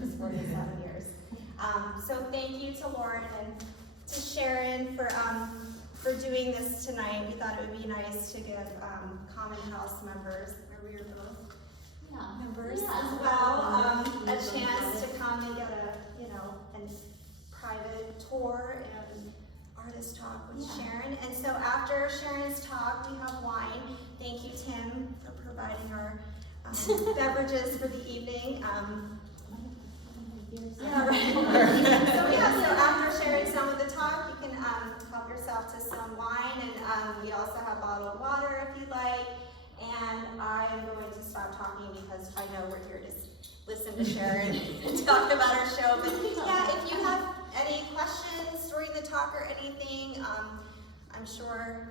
these 47 years. So thank you to Lauren and to Sharon for doing this tonight. We thought it would be nice to give Common House members, where we are both members as well, a chance to come and get a private tour and artist talk with Sharon. And so after Sharon's talk, we have wine. Thank you, Tim, for providing our beverages for the evening. Yeah, right. So after Sharon's done with the talk, you can help yourself to some wine, and we also have bottled water if you'd like. And I am going to stop talking because I know we're here to listen to Sharon and talk about her show. But yeah, if you have any questions during the talk or anything, I'm sure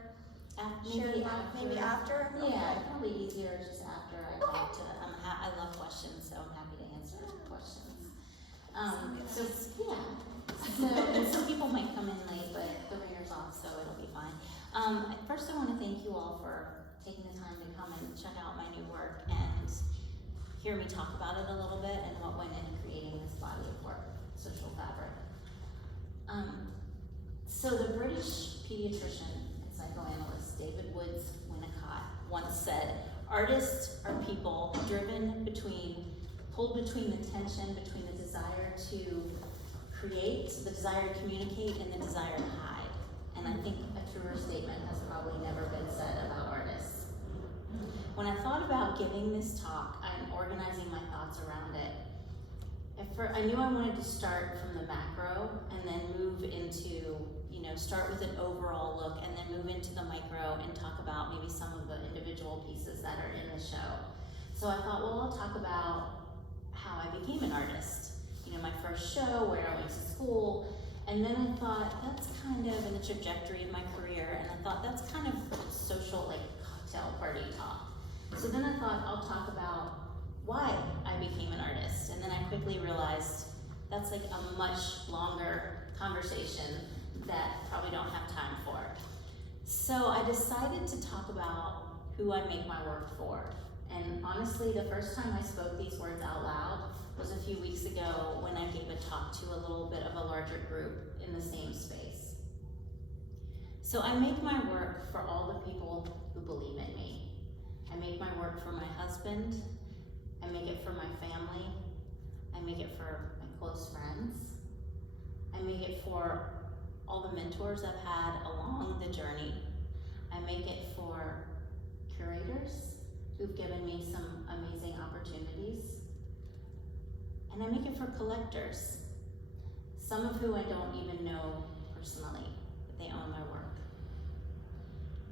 maybe after. Yeah, okay. Probably easier just after I talk to. I love questions, so I'm happy to answer questions. So some people might come in late, but the ringer's off, so it'll be fine. First, I want to thank you all for taking the time to come and check out my new work and hear me talk about it a little bit and what went into creating this body of work, Social Fabric. So the British pediatrician and psychoanalyst David Woods Winnicott once said, "Artists are people pulled between the tension between the desire to create, the desire to communicate, and the desire to hide." And I think a truer statement has probably never been said about artists. When I thought about giving this talk and organizing my thoughts around it, I knew I wanted to start from the macro and then move into, start with an overall look and then move into the micro and talk about maybe some of the individual pieces that are in the show. So I thought, well, I'll talk about how I became an artist. My first show, where I went to school, and then I thought that's kind of in the trajectory of my career, and I thought that's kind of social, like cocktail party talk. So then I thought I'll talk about why I became an artist, and then I quickly realized that's like a much longer conversation that probably don't have time for. So I decided to talk about who I make my work for. And honestly, the first time I spoke these words out loud was a few weeks ago when I gave a talk to a little bit of a larger group in the same space. So I make my work for all the people who believe in me. I make my work for my husband. I make it for my family. I make it for my close friends. I make it for all the mentors I've had along the journey. I make it for curators who've given me some amazing opportunities. And I make it for collectors, some of who I don't even know personally, but they own my work.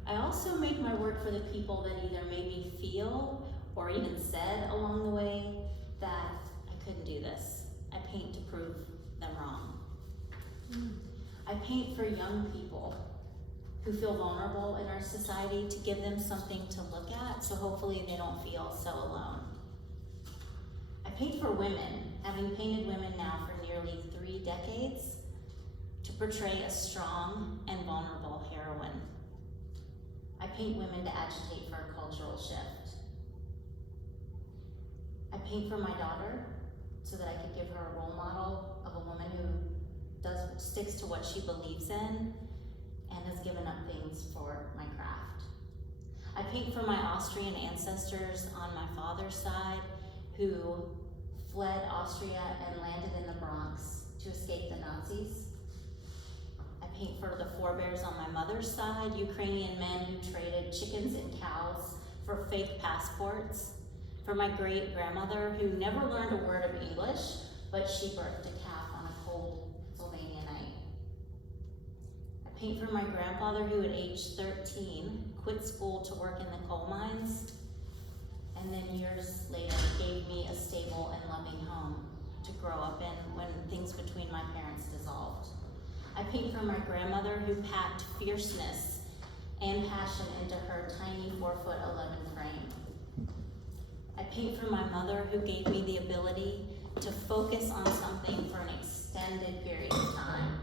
I also make my work for the people that either made me feel or even said along the way that I couldn't do this. I paint to prove them wrong. I paint for young people who feel vulnerable in our society, to give them something to look at, so hopefully they don't feel so alone. I paint for women, having painted women now for nearly 3 decades, to portray a strong and vulnerable heroine. I paint women to agitate for a cultural shift. I paint for my daughter so that I could give her a role model of a woman who sticks to what she believes in and has given up things for my craft. I paint for my Austrian ancestors on my father's side who fled Austria and landed in the Bronx to escape the Nazis. I paint for the forebears on my mother's side, Ukrainian men who traded chickens and cows for fake passports. For my great-grandmother who never learned a word of English, but she birthed a calf on a cold Pennsylvania night. I paint for my grandfather who at age 13 quit school to work in the coal mines, and then years later gave me a stable and loving home to grow up in when things between my parents dissolved. I paint for my grandmother who packed fierceness and passion into her tiny 4'11" frame. I paint for my mother who gave me the ability to focus on something for an extended period of time.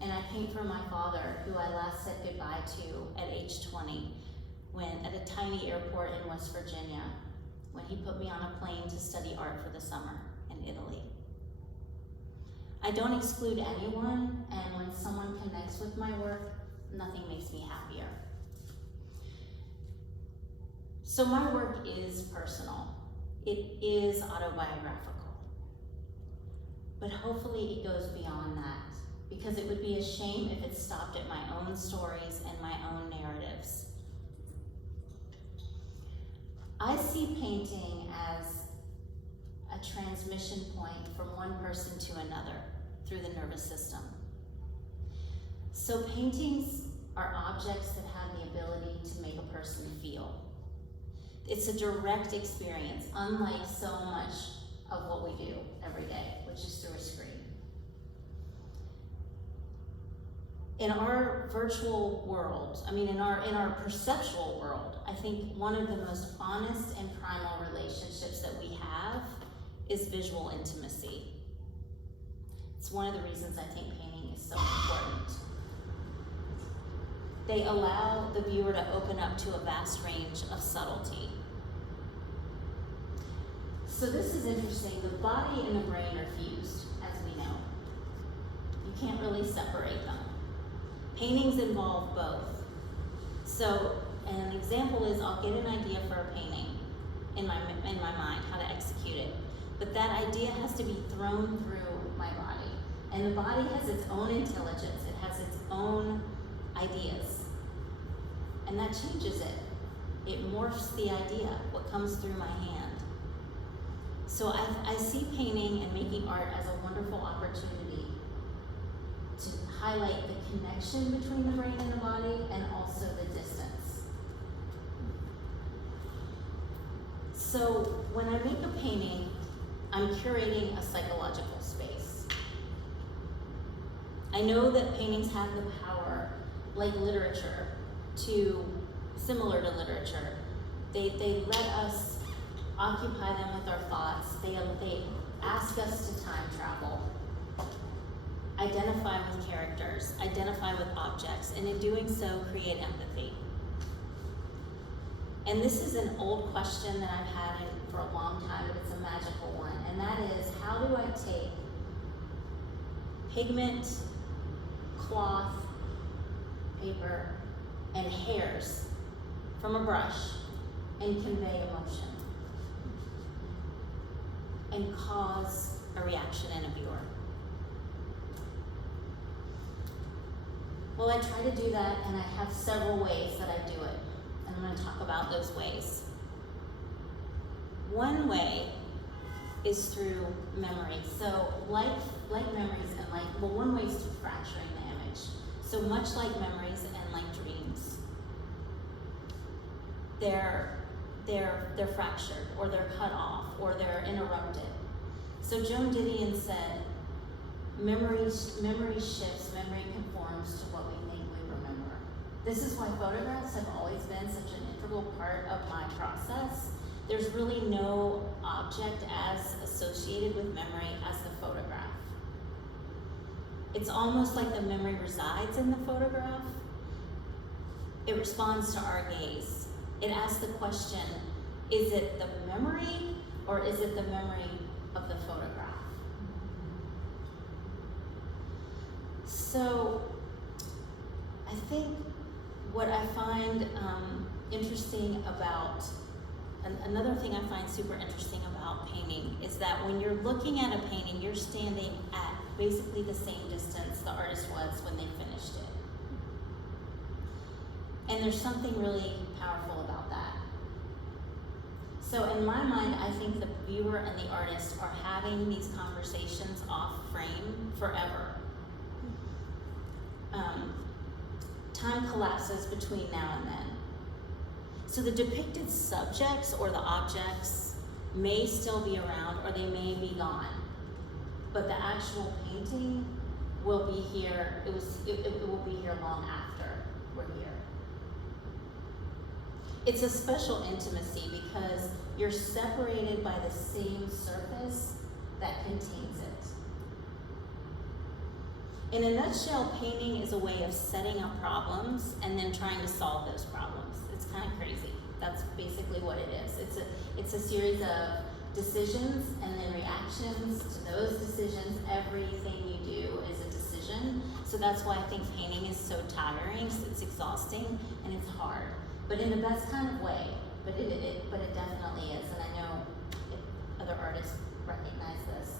And I paint for my father, who I last said goodbye to at age 20, at a tiny airport in West Virginia, when he put me on a plane to study art for the summer in Italy. I don't exclude anyone, and when someone connects with my work, nothing makes me happier. So my work is personal. It is autobiographical. But hopefully it goes beyond that, because it would be a shame if it stopped at my own stories and my own narratives. I see painting as a transmission point from one person to another through the nervous system. So paintings are objects that have the ability to make a person feel. It's a direct experience, unlike so much of what we do every day, which is through a screen. In our virtual world, in our perceptual world, I think one of the most honest and primal relationships that we have is visual intimacy. It's one of the reasons I think painting is so important. They allow the viewer to open up to a vast range of subtlety. So this is interesting. The body and the brain are fused, as we know. You can't really separate them. Paintings involve both. So an example is I'll get an idea for a painting in my mind, how to execute it. But that idea has to be thrown through my body. And the body has its own intelligence. It has its own ideas. And that changes it. It morphs the idea, what comes through my hand. So I see painting and making art as a wonderful opportunity to highlight the connection between the brain and the body, and also the distance. So when I make a painting, I'm curating a psychological space. I know that paintings have the power, like literature, similar to literature. They let us occupy them with our thoughts. They ask us to time travel, identify with characters, identify with objects, and in doing so, create empathy. And this is an old question that I've had for a long time, but it's a magical one, and that is, how do I take pigment, cloth, paper, and hairs from a brush and convey emotion and cause a reaction in a viewer? Well, I try to do that, and I have several ways that I do it, and I'm going to talk about those ways. One way is through memory. So like memories and one way is through fracturing the image. So much like memories and like dreams, they're fractured, or they're cut off, or they're interrupted. So Joan Didion said, memory shifts, memory conforms to what we think we remember. This is why photographs have always been such an integral part of my process. There's really no object as associated with memory as the photograph. It's almost like the memory resides in the photograph. It responds to our gaze. It asks the question, is it the memory, or is it the memory of the photograph? So I think what I find interesting about, another thing I find super interesting about painting is that when you're looking at a painting, you're standing at basically the same distance the artist was when they finished it. And there's something really powerful about that. So in my mind, I think the viewer and the artist are having these conversations off frame forever. Time collapses between now and then. So the depicted subjects or the objects may still be around, or they may be gone, but the actual painting will be here. It will be here long after we're here. It's a special intimacy because you're separated by the same surface that contains it. In a nutshell, painting is a way of setting up problems and then trying to solve those problems. It's kind of crazy. That's basically what it is. It's a series of decisions and then reactions everything you do is a decision. So that's why I think painting is so tiring. It's exhausting and it's hard, but in the best kind of way. But it definitely is, and I know other artists recognize this.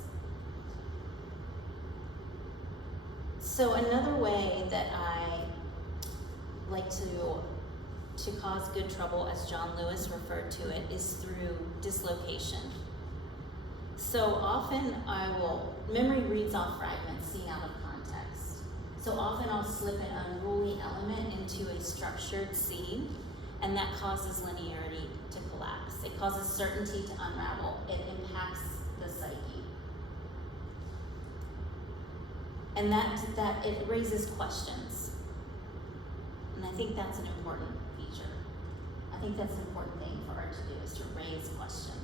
So another way that I like to cause good trouble, as John Lewis referred to it, is through dislocation. So often memory reads off fragments seen out of context. So often I'll slip an unruly element into a structured scene, and that causes linearity to collapse. It causes certainty to unravel. It impacts the psyche. And that it raises questions. And I think that's an important feature. I think that's an important thing for art to do, is to raise questions.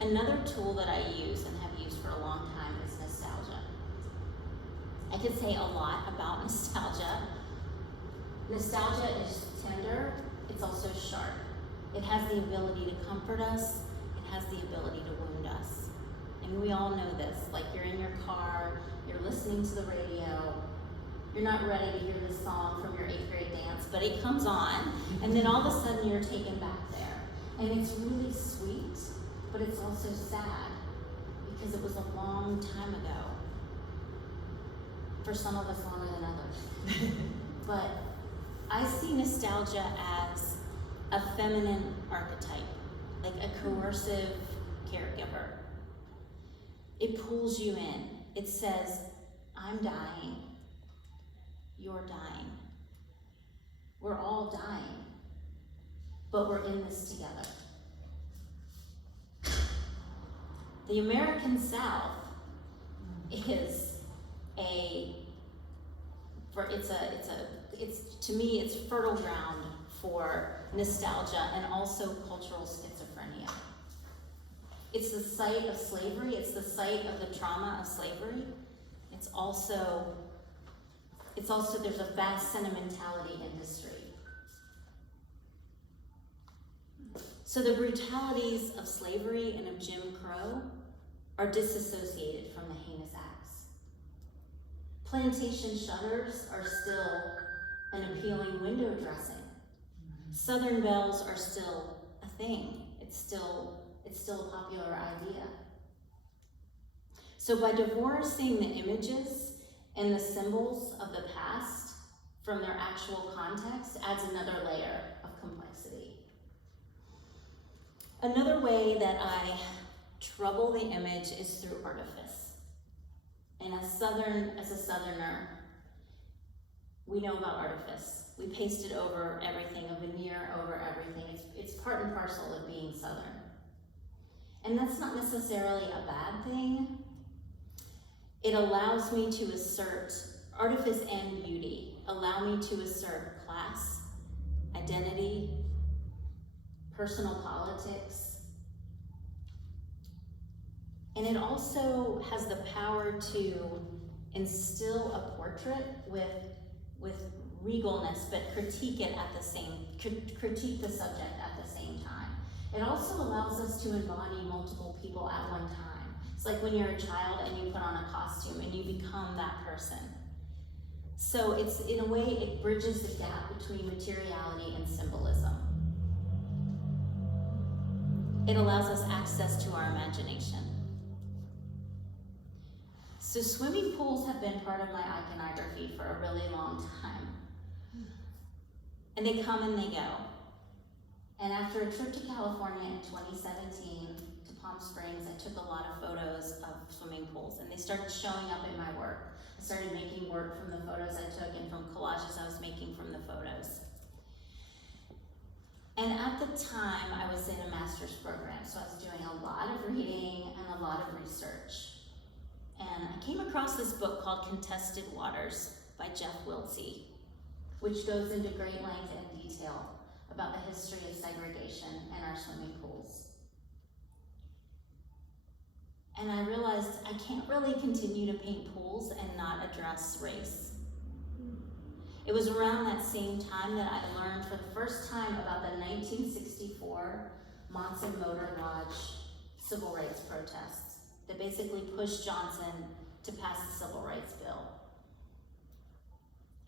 Another tool that I use and have used for a long time is nostalgia. I could say a lot about nostalgia. Nostalgia is tender, it's also sharp. It has the ability to comfort us, it has the ability to wound us. And we all know this, like you're in your car, you're listening to the radio, you're not ready to hear the song from your 8th grade dance, but it comes on, and then all of a sudden you're taken back there. And it's really sweet, but it's also sad, because it was a long time ago. For some of us, longer than others. But I see nostalgia as a feminine archetype, like a coercive caregiver. It pulls you in. It says, I'm dying, you're dying. We're all dying, but we're in this together. The American South is to me, it's fertile ground for nostalgia and also cultural schizophrenia. It's the site of slavery, it's the site of the trauma of slavery. It's also there's a vast sentimentality industry. So the brutalities of slavery and of Jim Crow are disassociated from the heinous acts. Plantation shutters are still an appealing window dressing. Southern bells are still a thing. It's still a popular idea. So by divorcing the images and the symbols of the past from their actual context adds another layer of complexity. Another way that I trouble the image is through artifice. And as a Southerner, we know about artifice. We pasted over everything, a veneer over everything. It's part and parcel of being Southern. And that's not necessarily a bad thing. It allows me to assert artifice and beauty, allow me to assert class, identity, personal politics. And it also has the power to instill a portrait with regalness, but critique the subject at the same time. It also allows us to embody multiple people at one time. It's like when you're a child and you put on a costume and you become that person. So it's, in a way, it bridges the gap between materiality and symbolism. It allows us access to our imagination. So swimming pools have been part of my iconography for a really long time. And they come and they go. And after a trip to California in 2017, to Palm Springs, I took a lot of photos of swimming pools, and they started showing up in my work. I started making work from the photos I took and from collages I was making from the photos. And at the time, I was in a master's program, so I was doing a lot of reading and a lot of research. And I came across this book called Contested Waters by Jeff Wiltsey, which goes into great length and detail about the history of segregation in our swimming pools. And I realized I can't really continue to paint pools and not address race. It was around that same time that I learned for the first time about the 1964 Monson Motor Lodge civil rights protests that basically pushed Johnson to pass the Civil Rights Bill.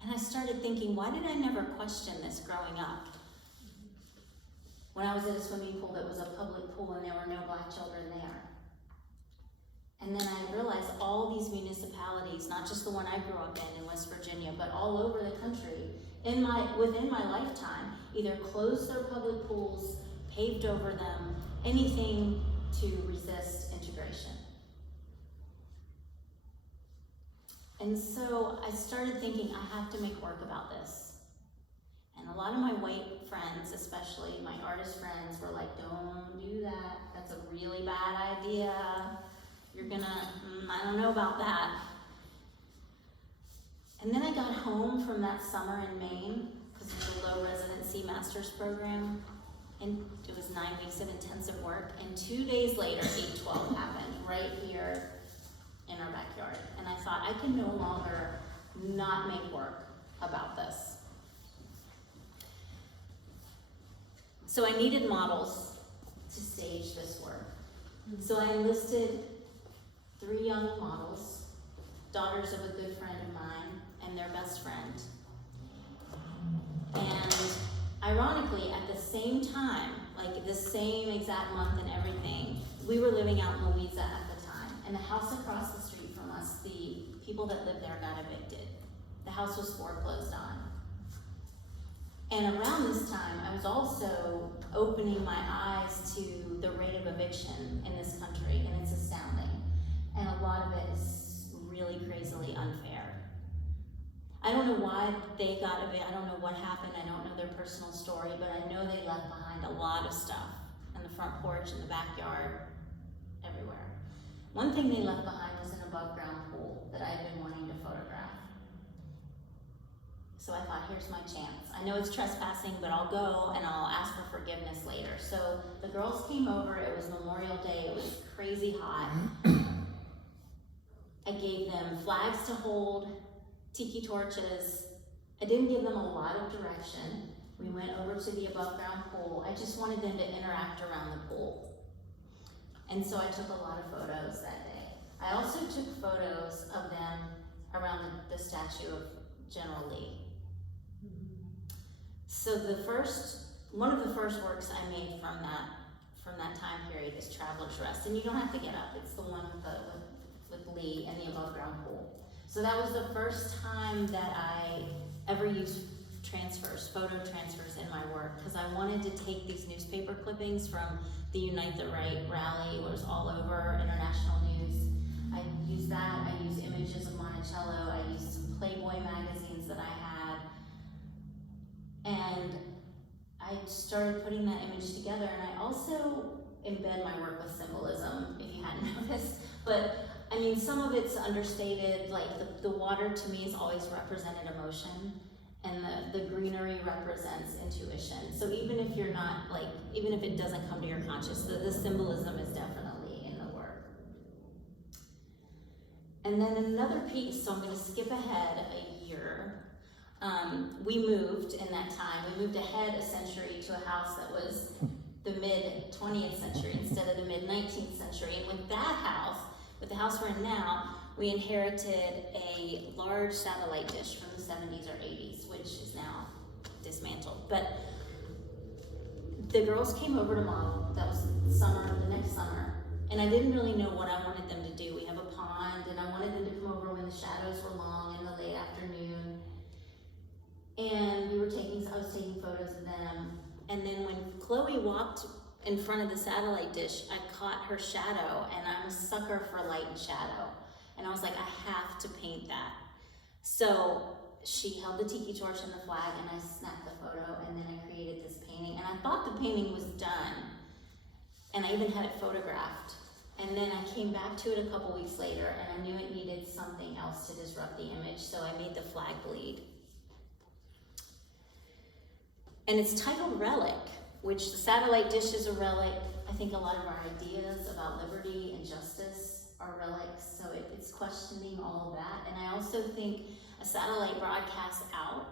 And I started thinking, why did I never question this growing up? When I was at a swimming pool that was a public pool and there were no Black children there. And then I realized all these municipalities, not just the one I grew up in West Virginia, but all over the country, within my lifetime, either closed their public pools, paved over them, anything to resist integration. And so I started thinking, I have to make work about this. And a lot of my white friends, especially my artist friends, were like, don't do that. That's a really bad idea. You're gonna, I don't know about that. And then I got home from that summer in Maine, because it was a low residency master's program, and it was 9 weeks of intensive work, and 2 days later, 8/12 happened, right here in our backyard. And I thought, I can no longer not make work about this. So I needed models to stage this work. So I enlisted 3 young models, daughters of a good friend of mine and their best friend. And ironically, at the same time, like the same exact month and everything, we were living out in Louisa at the time. And the house across the street from us, the people that lived there got evicted. The house was foreclosed on. And around this time, I was also opening my eyes to the rate of eviction in this country, and it's astounding. And a lot of it is really crazily unfair. I don't know why they got evicted, I don't know what happened, I don't know their personal story, but I know they left behind a lot of stuff in the front porch, in the backyard, everywhere. One thing they left behind was an above ground pool that I had been wanting to photograph. So I thought, here's my chance. I know it's trespassing, but I'll go and I'll ask for forgiveness later. So the girls came over, it was Memorial Day, it was crazy hot. I gave them flags to hold, tiki torches. I didn't give them a lot of direction. We went over to the above ground pool. I just wanted them to interact around the pool. And so I took a lot of photos that day. I also took photos of them around the statue of General Lee. So one of the first works I made from that time period is Traveler's Rest, and you don't have to get up. It's the one with Lee and the above ground pool. So that was the first time that I ever used photo transfers in my work, because I wanted to take these newspaper clippings from the Unite the Right rally, where it was all over international news. I used that. I used images of Monticello. I used some Playboy magazines that I had. And I started putting that image together, and I also embed my work with symbolism, if you hadn't noticed. But I mean, some of it's understated, like the water to me has always represented emotion, and the greenery represents intuition. So even if you're not, even if it doesn't come to your conscious, the symbolism is definitely in the work. And then another piece, so I'm gonna skip ahead a year. We moved in that time. We moved ahead a century to a house that was the mid 20th century instead of the mid 19th century. And with that house, with the house we're in now, we inherited a large satellite dish from the 70s or 80s, which is now dismantled. But the girls came over to model. That was the next summer. And I didn't really know what I wanted them to do. We have a pond, and I wanted them to come over when the shadows were long in the late afternoon. And I was taking photos of them. And then when Chloe walked in front of the satellite dish, I caught her shadow, and I'm a sucker for light and shadow. And I was like, I have to paint that. So she held the tiki torch and the flag, and I snapped the photo, and then I created this painting. And I thought the painting was done, and I even had it photographed. And then I came back to it a couple weeks later, and I knew it needed something else to disrupt the image, so I made the flag bleed. And it's titled Relic, which the satellite dish is a relic. I think a lot of our ideas about liberty and justice are relics, so it's questioning all of that. And I also think a satellite broadcasts out,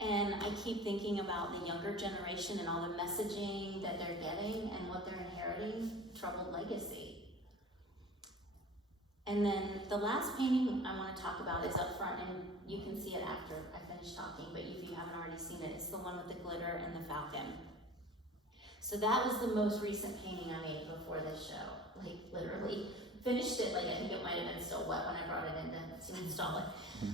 and I keep thinking about the younger generation and all the messaging that they're getting and what they're inheriting, troubled legacy. And then the last painting I want to talk about is up front, and you can see it after I finish talking, but if you haven't already seen it, it's the one with the glitter and the falcon. So that was the most recent painting I made before this show, like literally. Finished it, like I think it might have been still wet when I brought it in to install it.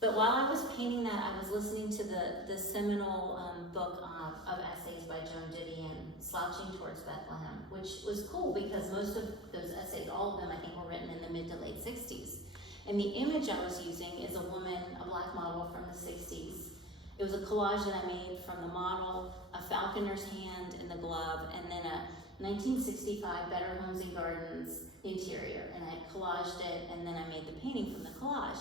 But while I was painting that, I was listening to the seminal book of essays by Joan Didion, Slouching Towards Bethlehem, which was cool because most of those essays, all of them I think were written in the mid to late 60s. And the image I was using is a woman, a black model from the 60s. It was a collage that I made from the model, a falconer's hand in the glove, and then a 1965 Better Homes and Gardens interior. And I collaged it, and then I made the painting from the collage.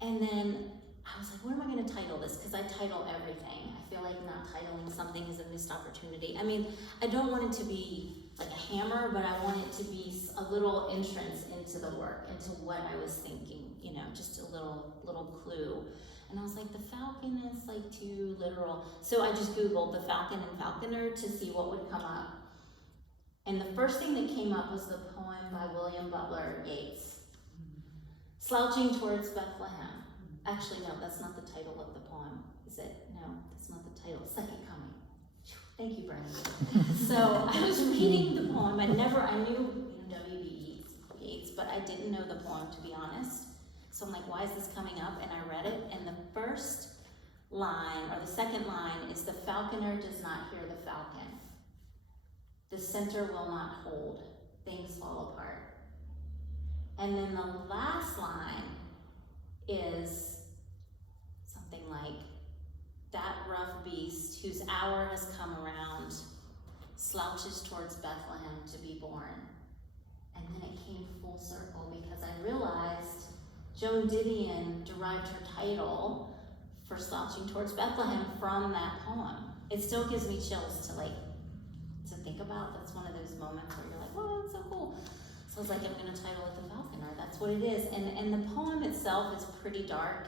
And then I was like, what am I going to title this? Because I title everything. I feel like not titling something is a missed opportunity. I mean, I don't want it to be like a hammer, but I want it to be a little entrance into the work, into what I was thinking, you know, just a little clue. And I was like, the falcon is like too literal. So I just Googled the falcon and falconer to see what would come up. And the first thing that came up was the poem by William Butler Yeats, Slouching Towards Bethlehem. Actually, no, that's not the title of the poem. Is it? No, that's not the title. Second Coming. Thank you, Brandon. So I was reading the poem. I knew, W.B. Yeats, but I didn't know the poem, to be honest. So I'm like, why is this coming up? And I read it, and the first line, or the second line, is the falconer does not hear the falcon. The center will not hold. Things fall apart. And then the last line is something like, that rough beast whose hour has come around slouches towards Bethlehem to be born. And then it came full circle because I realized Joan Didion derived her title for Slouching Towards Bethlehem from that poem. It still gives me chills to think about. That's one of those moments where you're like, whoa, that's so cool. So I was like, I'm gonna title it The Falconer. That's what it is. And the poem itself is pretty dark.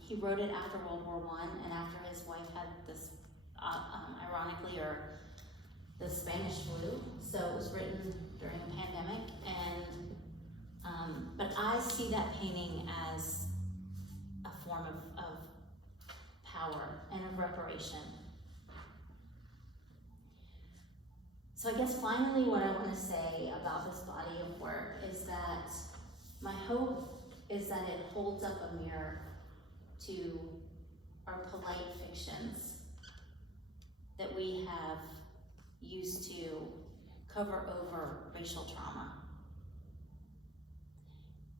He wrote it after World War I and after his wife had this, ironically, or the Spanish flu. So it was written during a pandemic. But I see that painting as a form of power and of reparation. So I guess finally what I want to say about this body of work is that my hope is that it holds up a mirror to our polite fictions that we have used to cover over racial trauma.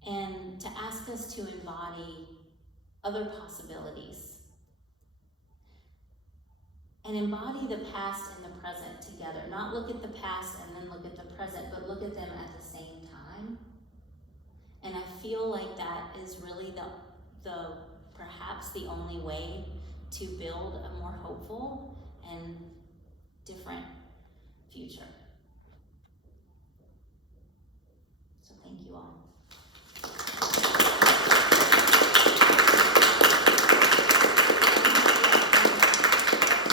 And to ask us to embody other possibilities and embody the past and the present together. Not look at the past and then look at the present, but look at them at the same time. And I feel like that is really the perhaps the only way to build a more hopeful and different future. So thank you all.